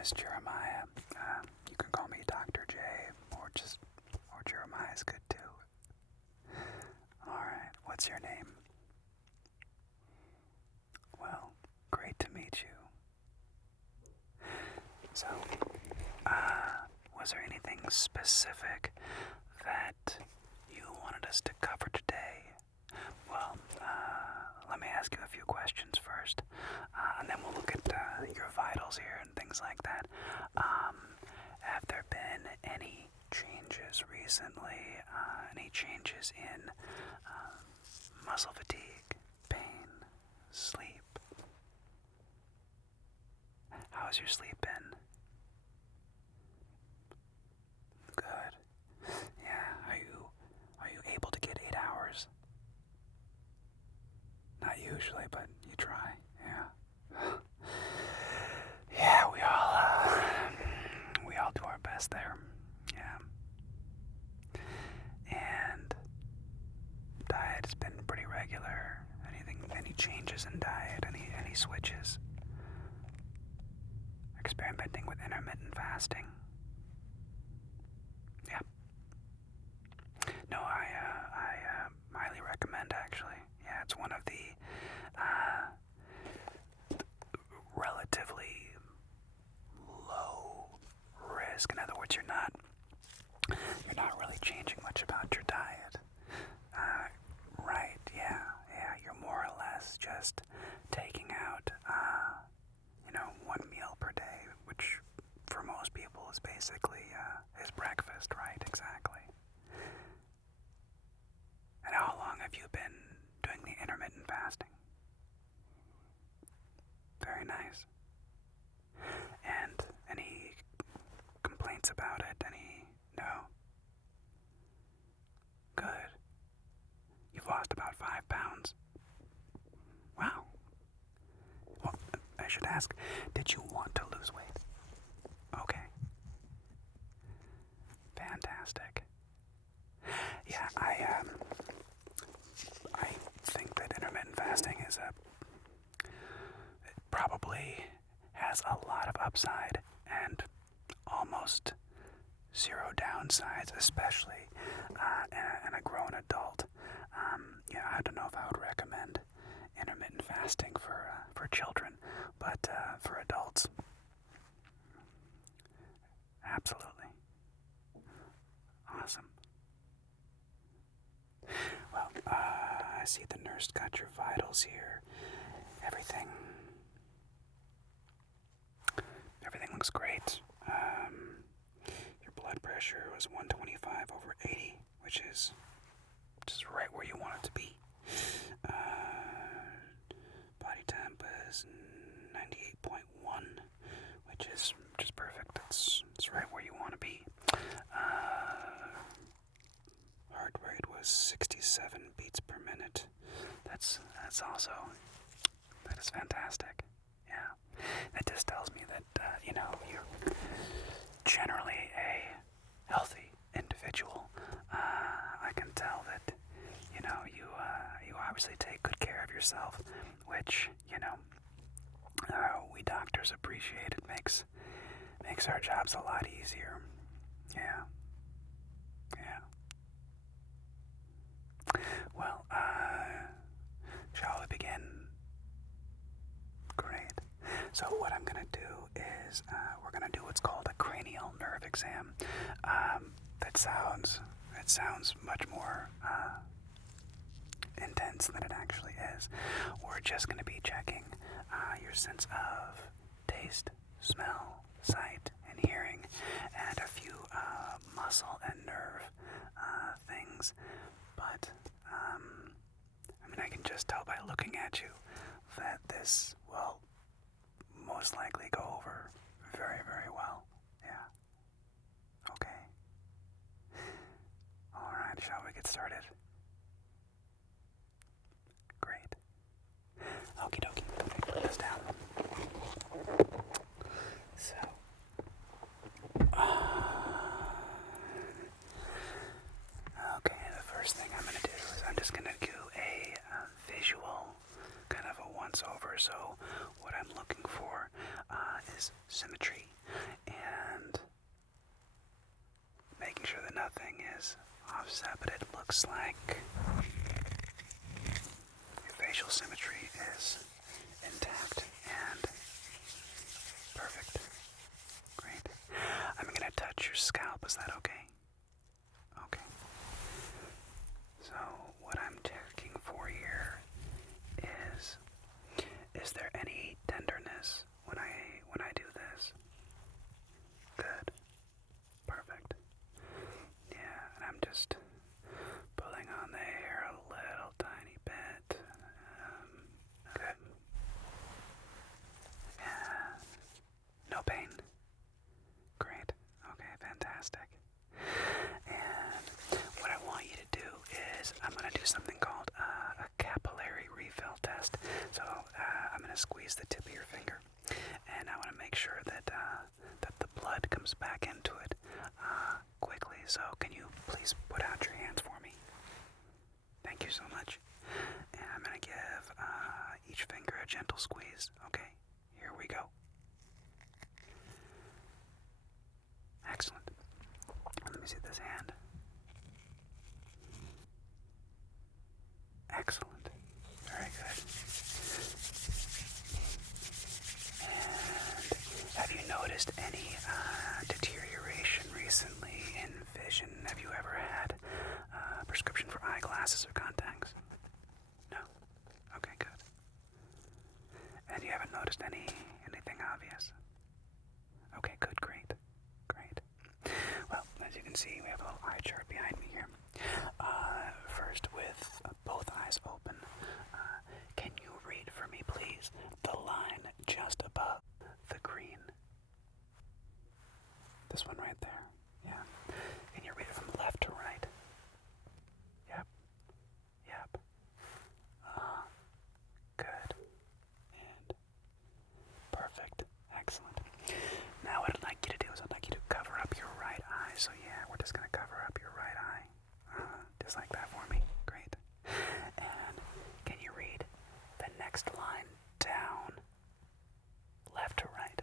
is Jeremiah. You can call me Dr. J, or Jeremiah is good too. Alright, what's your name? Well, great to meet you. So, was there anything specific that you wanted us to cover today? Well, let me ask you a few questions first, and then we'll look at your vitals here and things like that. Have there been any changes recently? Any changes in muscle fatigue, pain, sleep? How's your sleep been? Good. Yeah, are you able to get 8 hours? Not usually, but you try. Yeah. Yeah, we all do our best there. Yeah. And diet has been pretty regular. Any changes in diet? Any switches? Experimenting with intermittent fasting. Yeah. No, I highly recommend, actually. Yeah, it's one of the relatively low risk. In other words, you're not really changing much about your diet. Right, yeah, you're more or less just taking out, 1 meal per day, which for most people is basically, is breakfast, right? Exactly. And how long have you been doing the intermittent fasting? Very nice. And any complaints about it? No? Good. You've lost about 5 pounds. Wow. Well, I should ask, did you want to lose weight? Okay. Fantastic. Yeah, I think that intermittent fasting it probably has a lot of upside and almost zero downsides, especially in a grown adult. I don't know if I would recommend intermittent fasting for children, but for adults, absolutely. Awesome. Well, I see the nurse got your vitals here. Everything looks great. Your blood pressure was 125/80, which is just right where you want it to be. Body temp is 98.1, which is just perfect. It's right where you want to be. Heart rate was 67 beats per minute. That is fantastic. Yeah, that just tells me that you're generally a healthy individual. I can tell that you obviously take good care of yourself, which we doctors appreciate. It makes our jobs a lot easier. Yeah. Well, shall we begin? Great. So what I'm going to do is we're going to do what's called a cranial nerve exam. It sounds much more intense than it actually is. We're just going to be checking your sense of taste, smell, sight, and hearing, and a few muscle and nerve things. But I can just tell by looking at you that this will most likely go over very, very well. Yeah. Okay. Alright, shall we get started? Great. Okie dokie. Put this down. So. Okay, the first thing I'm going to do is I'm just going to do a visual, kind of a once-over. So what I'm looking for is symmetry. looks like your facial symmetry is intact and perfect. Great. I'm gonna touch your scalp. Is that okay? Okay. So what I'm checking for here is there any tenderness when I do this? Good. Perfect. Yeah, and I'm just pulling on the hair a little tiny bit. Good. Yeah. No pain. Great. Okay, fantastic. And what I want you to do is I'm going to do something called a capillary refill test. So I'm going to squeeze the tip of your finger, and I want to make sure that that the blood comes back into it quickly. So can you please put out your hands for me? Thank you so much. And I'm going to give each finger a gentle squeeze. Okay, here we go. Excellent. Let me see this hand. Excellent. Very good. And have you noticed any deterioration recently in vision? Have you ever had a prescription for eyeglasses or contacts? No? Okay, good. And you haven't noticed anything obvious? Okay, good, great. Great. Well, as you can see, we have a little eye chart behind me here. First, with both eyes open, can you read for me, please, the line just above the green? This one right there. Yeah. Can you read it from left to right? Yep. Yep. Good. And perfect. Excellent. Now what I'd like you to do is I'd like you to cover up your right eye. So yeah, we're just going to cover up your right eye. Just like that for me. Great. And can you read the next line down? Left to right?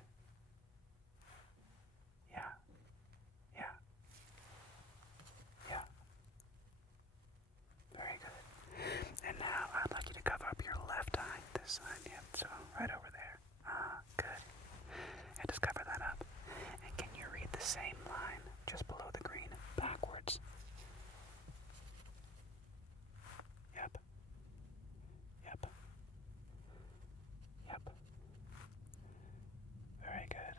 Yeah. Yeah. Yeah. Very good. And now I'd like you to cover up your left eye. This side, yep. So right over there. Good. And just cover that up. And can you read the same line just below the green backwards? Yep. Yep. Yep. Very good.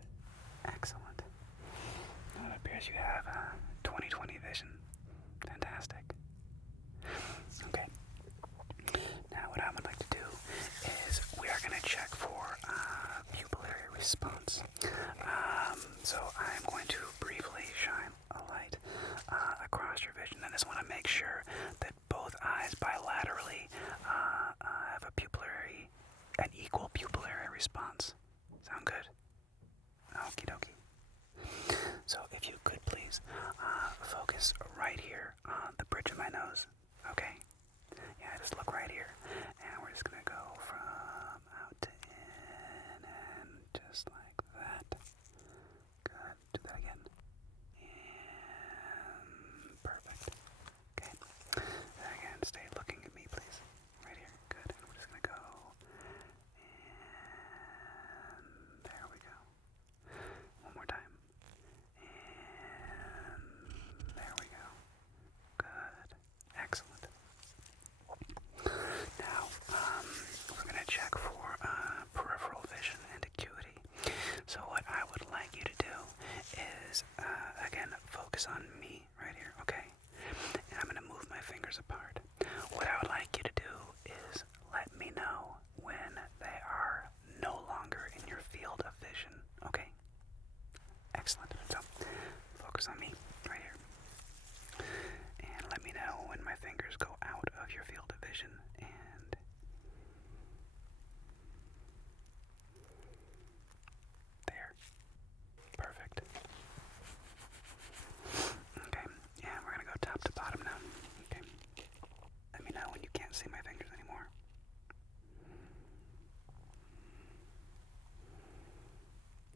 Excellent. Now it appears you have 20/20 vision. Fantastic. Okay. Now what I would like to do is we are going to check for pupillary response. So I'm going to briefly shine a light across your vision. I just want to make sure that both eyes bilaterally have an equal pupillary response. Sound good? Okie dokie. So if you could please focus right here on the bridge of my nose. Okay? Yeah, just look right here. And we're just going to go from out to in and just like that. Good. Do that again. And perfect. Okay. And again, stay looking at me, please. Right here. Good. And we're just going to go. And there we go. One more time. And there we go. Good. Excellent. Now, we're going to check for peripheral vision and acuity. So what I would like you to do is, again, focus on me right here, okay? And I'm going to move my fingers apart. What I would like you to do is let me know when they are no longer in your field of vision, okay? Excellent. So, focus on me right here. And let me know when my fingers go out of your field of vision. And there. Perfect. Okay. Yeah, we're going to go top to bottom now. Okay. Let me know when you can't see my fingers anymore.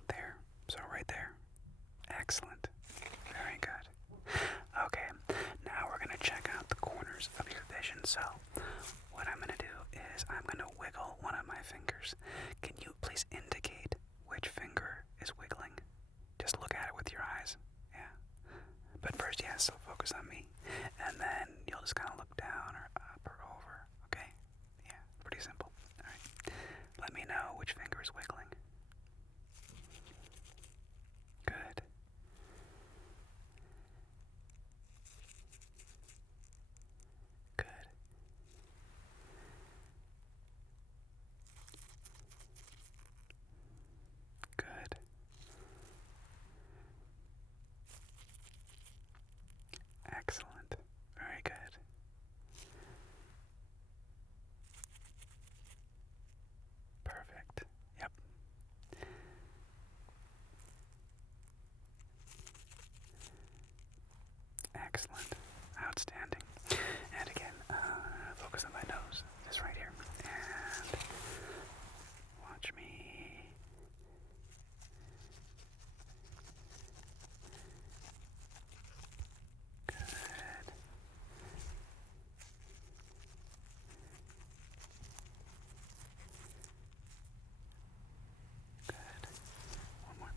There. So right there. Excellent. Very good. Okay. Now we're going to check out the corners And so, what I'm going to do is I'm going to wiggle one of my fingers. Can you please indicate which finger is wiggling? Just look at it with your eyes. Yeah. But first, yes, so focus on me. And then you'll just kind of look down or up or over. Okay? Yeah, pretty simple. All right. Let me know which finger is wiggling. Good. Good. Good. Excellent. Very good. Perfect. Yep. Excellent. Outstanding. And again, focus on my nose. This right here. And watch me. Good. Good. One more.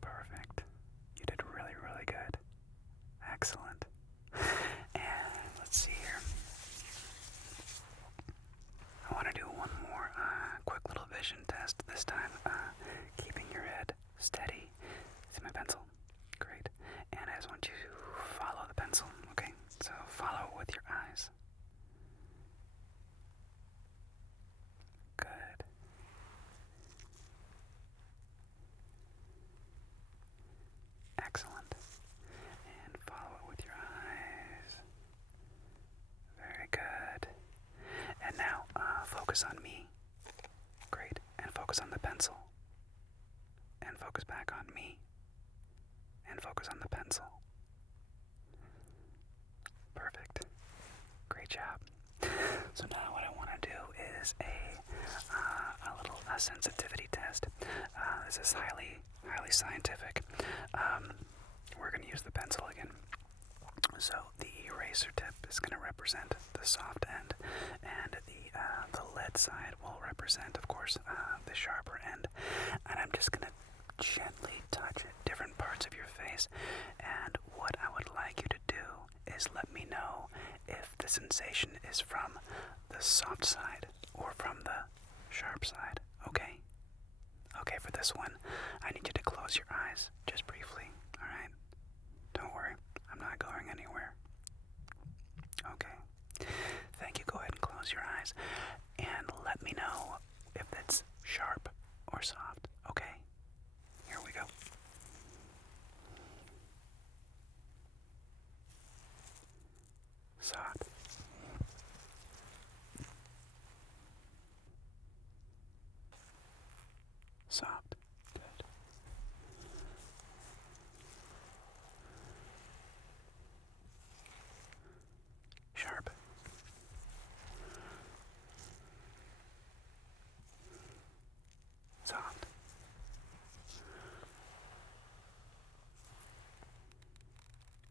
Perfect. You did really, really good. Excellent. And let's see here. I want to do one more quick little vision test. This time, keeping your head steady. See my pencil? Great. And I just want you to follow the pencil, okay? So follow with your eyes. Good. Excellent. And follow it with your eyes. Very good. And now, focus on me. Great. And focus on the pencil. And focus back on me. And focus on the pencil. Perfect. Great job. So now what I want to do is a little sensitivity test. This is highly scientific. We're going to use the pencil again. So the eraser tip is going to represent the soft end, and the lead side will represent, of course, the sharper end. And I'm just going to gently touch different parts of your face. And what I would like you to do is let me know if the sensation is from the soft side or from the sharp side. Okay? Okay, for this one, I need you to close your eyes just briefly. Alright? Don't worry, I'm not going anywhere. Okay. Thank you. Go ahead and close your eyes and let me know if it's sharp or soft. Okay? Here we go. Soft. Soft. Good. Sharp. Soft.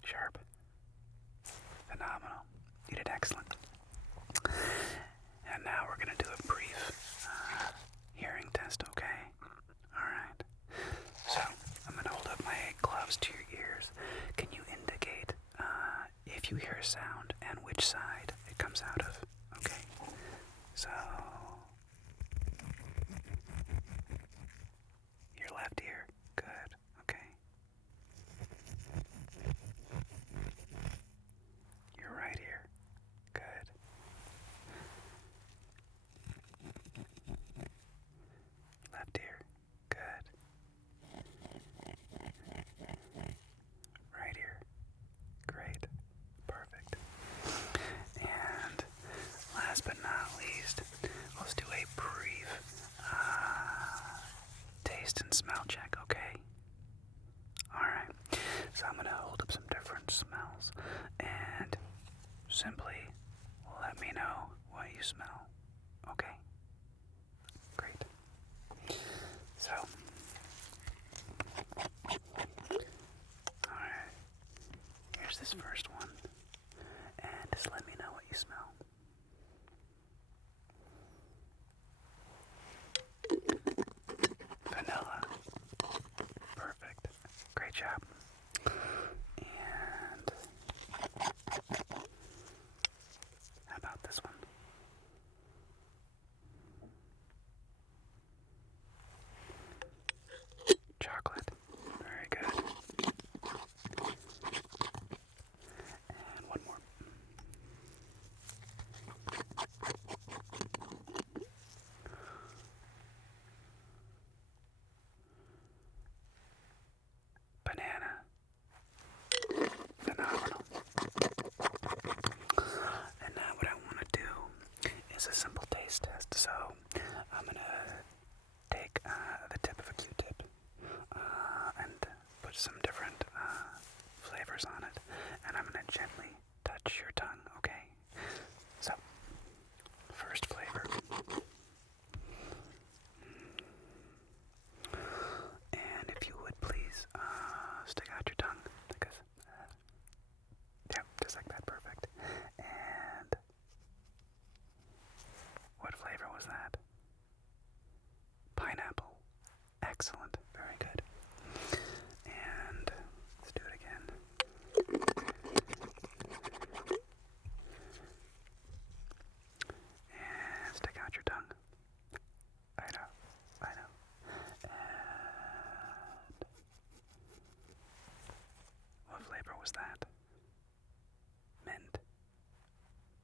Sharp. Phenomenal. You did excellent. And now we're going to do a brief hearing test, okay? Alright. So, I'm going to hold up my gloves to your ears. Can you indicate if you hear a sound and which side it comes out of? Okay. So, your left ear. Good. Okay. Your right ear. Good. Left ear. Good. Right ear. Great. Perfect. And last but not least, let's do a brief taste and smell check, okay? Alright. So I'm going to hold up some different smells and simply let me know what you smell. Okay? Great. So, is a simple taste test. So I'm gonna take the tip of a Q-tip and put some different flavors on it, and I'm gonna gently touch your tongue. Okay. So first flavor. And if you would please stick out your tongue, because yeah, just like that, perfect. And what flavor was that? Pineapple. Excellent. Very good. And let's do it again. And stick out your tongue. I know. And what flavor was that? Mint.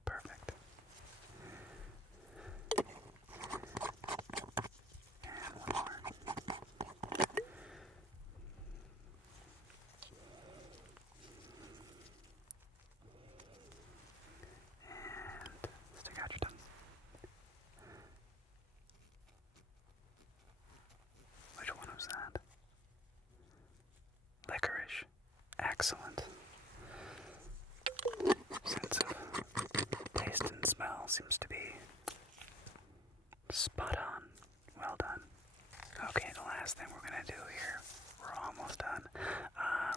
Perfect. And one more. And stick out your tongue. Which one was that? Licorice. Excellent. Sense of taste and smell seems to be spot on. Well done. Okay, the last thing we're gonna do here, we're almost done.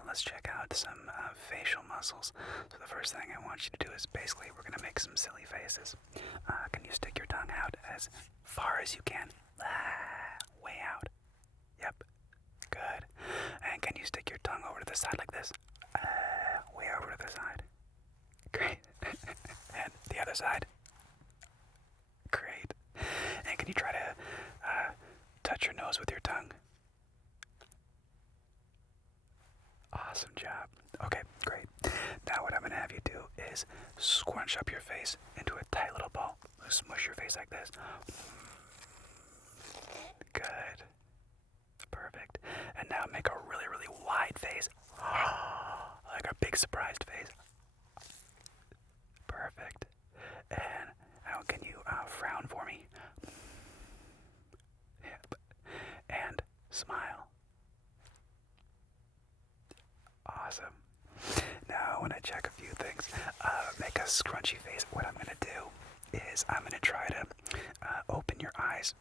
Let's check out some facial muscles. So the first thing I want you to do is basically we're gonna make some silly faces. Can you stick your tongue out as far as you can? Way out. Yep. Good. And can you stick your tongue over to the side like this? Way over to the side. Great. And the other side. Great. And can you try to touch your nose with your tongue? Awesome job. Okay, great. Now what I'm going to have you do is scrunch up your face into a tight little ball. Smush your face like this. Good. Perfect. And now make a really, really wide face. Like a big surprised face. Perfect. And now can you frown for me? Yep. And smile. Awesome. Now I want to check a few things. Make a scrunchy face. What I'm going to do is I'm going to try to open your eyes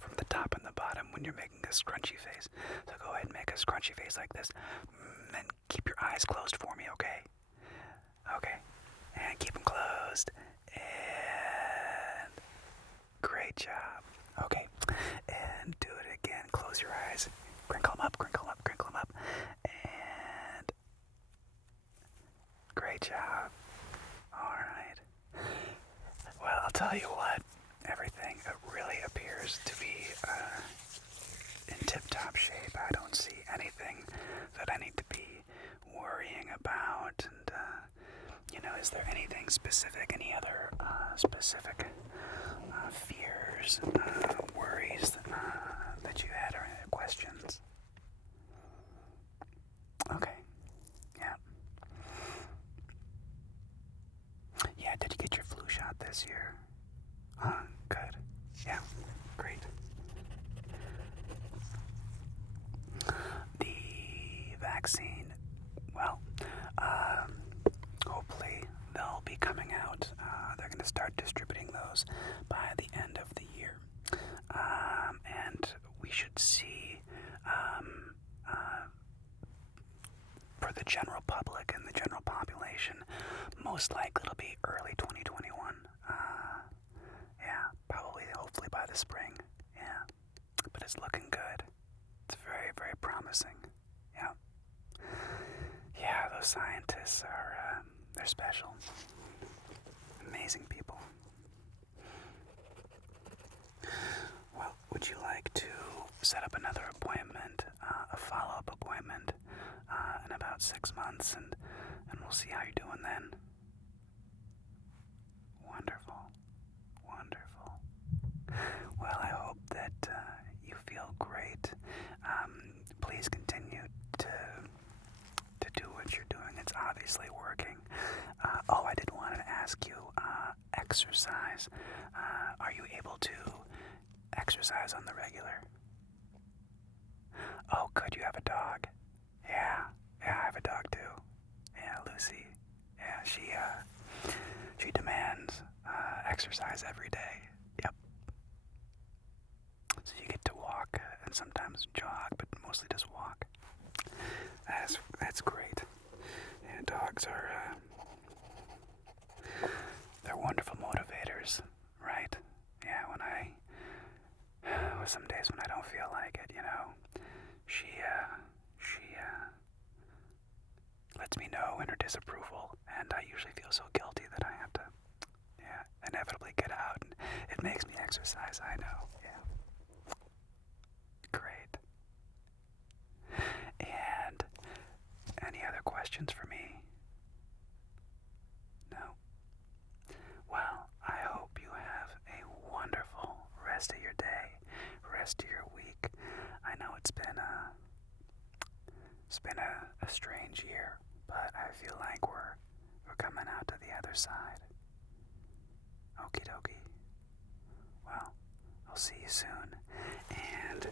from the top and the bottom when you're making a scrunchy face. So go ahead and make a scrunchy face like this. And keep your eyes closed for me, okay? Okay. And keep them closed. And great job. Okay. And do it again. Close your eyes. Crinkle them up, crinkle them up, crinkle them up. And great job. Alright. Well, I'll tell you what. Everything really appears to be in tip-top shape. I don't see anything that I need to be worrying about. And, is there anything specific, any other specific fears, worries that you had, or any questions? Okay. Yeah. Yeah, did you get your flu shot this year? Good. Yeah, great. The vaccine, well, hopefully they'll be coming out. They're going to start distributing those by the end of the year. And we should see, for the general public and the general population, most likely it'll be early 2021. Yeah, probably, hopefully by the spring. Yeah, but it's looking good. It's very, very promising. Yeah. Yeah, those scientists are, they're special. Amazing people. Well, would you like to set up another appointment, a follow-up appointment, in about 6 months, and we'll see how you're doing then? Wonderful. Wonderful. Well, I hope that you feel great. Please continue to do what you're doing. It's obviously working. I did want to ask you, exercise. Are you able to exercise on the regular? Oh, good, you have a dog. Yeah, I have a dog too. Yeah, Lucy. Yeah, she demands exercise every day. Yep. So you get to walk and sometimes jog, but mostly just walk. That's great. And dogs are they're wonderful motivators, right? Yeah, some days when I don't feel like it, she lets me know in her disapproval, and I usually feel so guilty that I have to, inevitably get out, and it makes me exercise, I know, yeah. Great. And any other questions for me? No? Well, I hope you have a wonderful rest of your day, rest of your week. I know it's been a strange year, but I feel like we're coming out to the other side. Okie dokie. Well, I'll see you soon, and